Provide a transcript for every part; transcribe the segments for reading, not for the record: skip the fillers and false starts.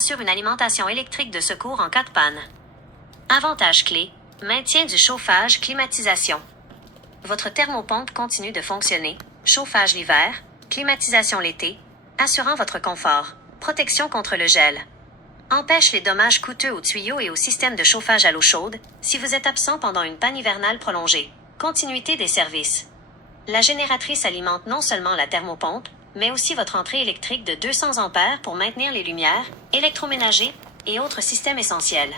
Assure une alimentation électrique de secours en cas de panne. Avantages clés. Maintien du chauffage, climatisation. Votre thermopompe continue de fonctionner. Chauffage l'hiver, climatisation l'été, assurant votre confort. Protection contre le gel. Empêche les dommages coûteux aux tuyaux et au système de chauffage à l'eau chaude si vous êtes absent pendant une panne hivernale prolongée. Continuité des services. La génératrice alimente non seulement la thermopompe, mais aussi votre entrée électrique de 200 ampères pour maintenir les lumières, électroménager et autres systèmes essentiels.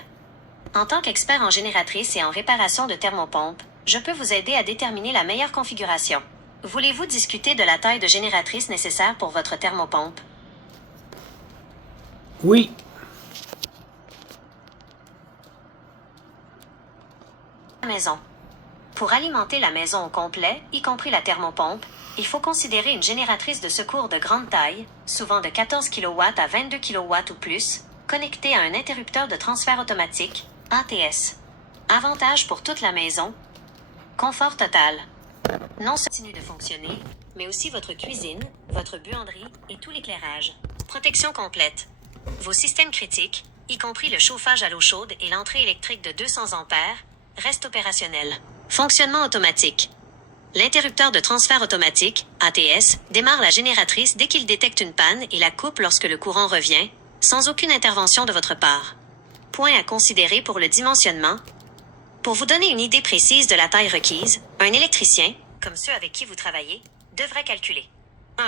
En tant qu'expert en génératrice et en réparation de thermopompe, je peux vous aider à déterminer la meilleure configuration. Voulez-vous discuter de la taille de génératrice nécessaire pour votre thermopompe? Oui. Maison. Pour alimenter la maison au complet, y compris la thermopompe, il faut considérer une génératrice de secours de grande taille, souvent de 14 kW à 22 kW ou plus, connectée à un interrupteur de transfert automatique, ATS. Avantage pour toute la maison. Confort total. Non seulement continue de fonctionner, mais aussi votre cuisine, votre buanderie et tout l'éclairage. Protection complète. Vos systèmes critiques, y compris le chauffage à l'eau chaude et l'entrée électrique de 200 ampères, restent opérationnels. Fonctionnement automatique. L'interrupteur de transfert automatique, ATS, démarre la génératrice dès qu'il détecte une panne et la coupe lorsque le courant revient, sans aucune intervention de votre part. Point à considérer pour le dimensionnement. Pour vous donner une idée précise de la taille requise, un électricien, comme ceux avec qui vous travaillez, devrait calculer 1.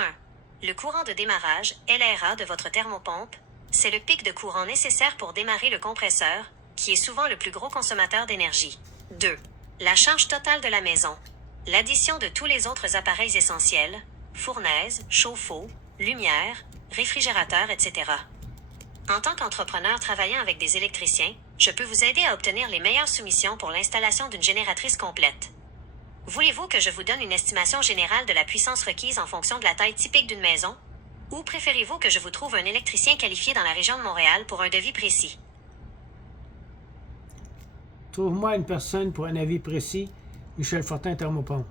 Le courant de démarrage, LRA, de votre thermopompe, c'est le pic de courant nécessaire pour démarrer le compresseur, qui est souvent le plus gros consommateur d'énergie. 2. La charge totale de la maison. L'addition de tous les autres appareils essentiels, fournaise, chauffe-eau, lumière, réfrigérateur, etc. En tant qu'entrepreneur travaillant avec des électriciens, je peux vous aider à obtenir les meilleures soumissions pour l'installation d'une génératrice complète. Voulez-vous que je vous donne une estimation générale de la puissance requise en fonction de la taille typique d'une maison? Ou préférez-vous que je vous trouve un électricien qualifié dans la région de Montréal pour un devis précis? Trouve-moi une personne pour un avis précis. Michel Fortin, thermopompe.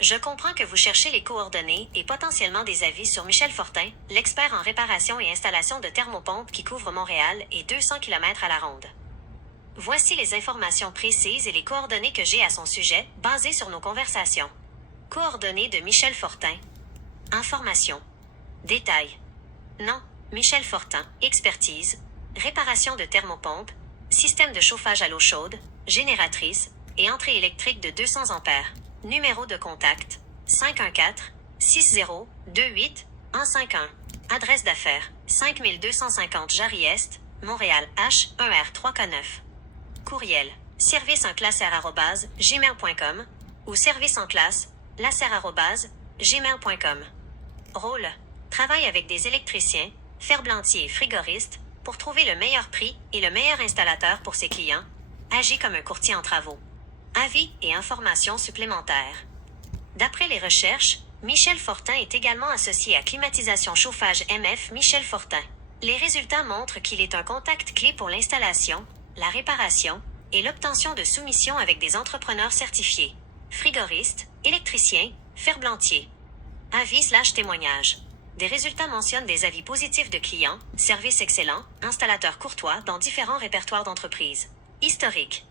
Je comprends que vous cherchez les coordonnées et potentiellement des avis sur Michel Fortin, l'expert en réparation et installation de thermopompes qui couvre Montréal et 200 km à la ronde. Voici les informations précises et les coordonnées que j'ai à son sujet, basées sur nos conversations. Coordonnées de Michel Fortin. Informations. Détails. Nom, Michel Fortin. Expertise. Réparation de thermopompe. Système de chauffage à l'eau chaude. Génératrice. Et entrée électrique de 200 ampères. Numéro de contact. 514-60-28-151. Adresse d'affaires. 5250 Jarry-Est, Montréal H1R3K9. Courriel. serviceenclasser@gmail.com ou serviceenclasse@gmail.com. Rôle. Travaille avec des électriciens, ferblantiers et frigoristes pour trouver le meilleur prix et le meilleur installateur pour ses clients. Agit comme un courtier en travaux. Avis et informations supplémentaires. D'après les recherches, Michel Fortin est également associé à Climatisation Chauffage MF Michel Fortin. Les résultats montrent qu'il est un contact clé pour l'installation, la réparation et l'obtention de soumissions avec des entrepreneurs certifiés, frigoristes, électriciens, ferblantiers. Avis/témoignages. Des résultats mentionnent des avis positifs de clients, service excellent, installateurs courtois dans différents répertoires d'entreprises. Historique.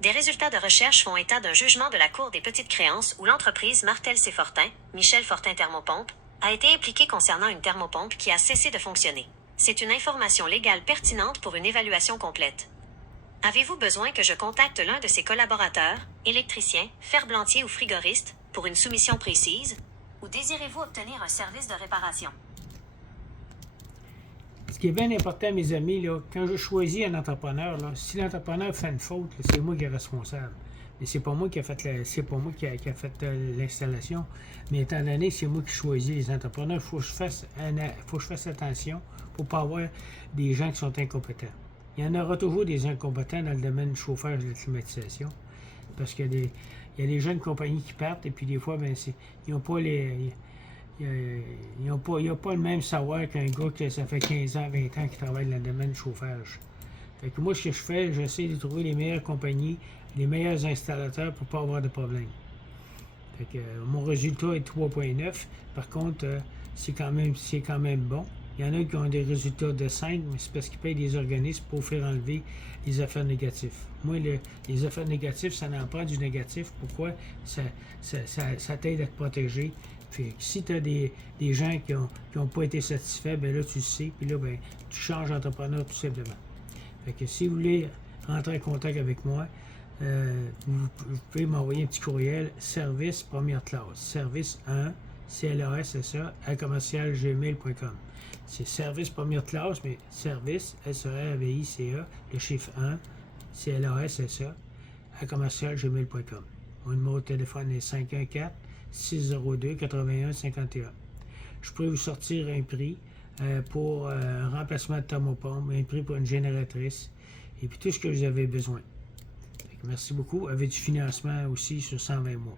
Des résultats de recherche font état d'un jugement de la Cour des petites créances où l'entreprise Martel C. Fortin, Michel Fortin Thermopompe, a été impliquée concernant une thermopompe qui a cessé de fonctionner. C'est une information légale pertinente pour une évaluation complète. Avez-vous besoin que je contacte l'un de ses collaborateurs, électricien, ferblantier ou frigoriste, pour une soumission précise? Ou désirez-vous obtenir un service de réparation? Ce qui est bien important, mes amis, là, quand je choisis un entrepreneur, là, si l'entrepreneur fait une faute, là, c'est moi qui est responsable. Mais c'est pas moi qui a fait l'installation. Mais étant donné que c'est moi qui choisis les entrepreneurs, il faut que je fasse attention pour ne pas avoir des gens qui sont incompétents. Il y en aura toujours des incompétents dans le domaine du chauffage et de la climatisation. Parce qu'il y a des jeunes compagnies qui partent et puis des fois, ben, ils n'ont pas les. Ils n'ont pas le même savoir qu'un gars qui ça fait 15 ans, 20 ans qui travaille dans le domaine du chauffage. Fait que moi, ce que je fais, j'essaie de trouver les meilleures compagnies, les meilleurs installateurs pour ne pas avoir de problème. Fait que mon résultat est 3.9. Par contre, c'est quand même bon. Il y en a qui ont des résultats de 5, mais c'est parce qu'ils payent des organismes pour faire enlever les effets négatifs. Moi, les effets négatifs, ça n'en prend du négatif. Pourquoi? Ça t'aide à te protéger. Puis, si tu as des gens qui ont pas été satisfaits, ben là, tu le sais. Puis là, ben, tu changes d'entrepreneur tout simplement. Fait que si vous voulez rentrer en contact avec moi, vous pouvez m'envoyer un petit courriel, service première classe, service 1, CLASSA, @gmail.com. C'est service première classe, mais service, SERVICA, le chiffre 1, CLASSA, @gmail.com. Mon numéro de téléphone est 514-602-8151. Je pourrais vous sortir un prix pour un remplacement de thermopompe, un prix pour une génératrice, et puis tout ce que vous avez besoin. Merci beaucoup. Avec du financement aussi sur 120 mois.